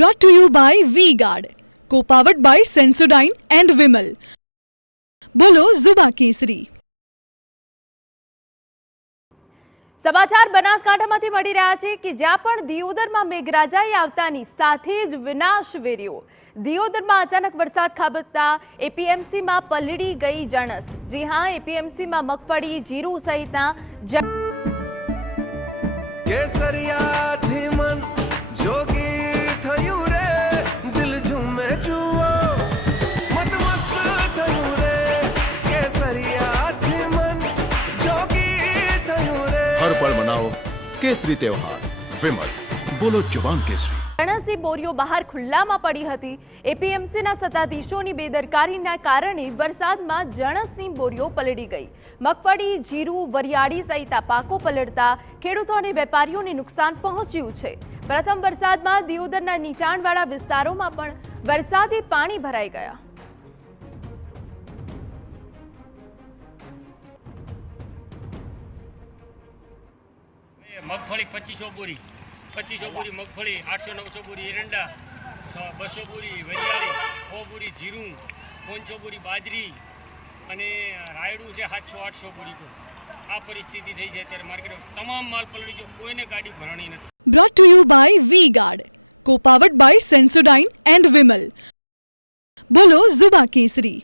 Brought to you by V-Guard, co-powered by Sensodyne and Vimal. બોલો ઝુબા કેસરી. સમાચાર બનાસકાંઠામાંથી મળી રહ્યા છે કે જ્યાં પણ દિયોદરમાં મેઘરાજાએ આવતાની સાથે જ વિનાશ વેર્યો. દિયોદરમાં અચાનક વરસાદ ખાબકતા એપીએમસીમાં પલળી ગઈ જણસ. જી હા, એપીએમસીમાં મગફળી, જીરું સહિતના हर पल मनाओ केसरी त्योहार. विमल, बोलो जुबान केसरी. જણસની બોરીઓ બહાર ખુલ્લામાં પડી હતી. એપીએમસીના સત્તાધીશોની બેદરકારીના કારણે વરસાદમાં જણસની બોરીઓ પલળી ગઈ. મગફળી, જીરું, વરિયાળી સહિતના પાકો પલળતા ખેડૂતો અને વેપારીઓને નુકસાન પહોંચ્યું છે. પ્રથમ વરસાદમાં દિયોદરના નીચાણવાળા વિસ્તારોમાં પણ વરસાદી પાણી ભરાઈ ગયા. મગફળી 2500 બોરી મગફળી, 800-900 બોરી એરંડા, 200 બોરી વરિયાળી, 100 બોરી જીરું, 500 બોરી બાજરી અને રાયડું છે 700-800 બોરી. આ પરિસ્થિતિ થઈ છે અત્યારે માર્કેટમાં. તમામ માલ પલળી ગયો, કોઈને ગાડી ભરાણી નથી. Brought to you by V-Guard, co-powered by Sensodyne and Vimal. બોલો ઝુબા કેસરી.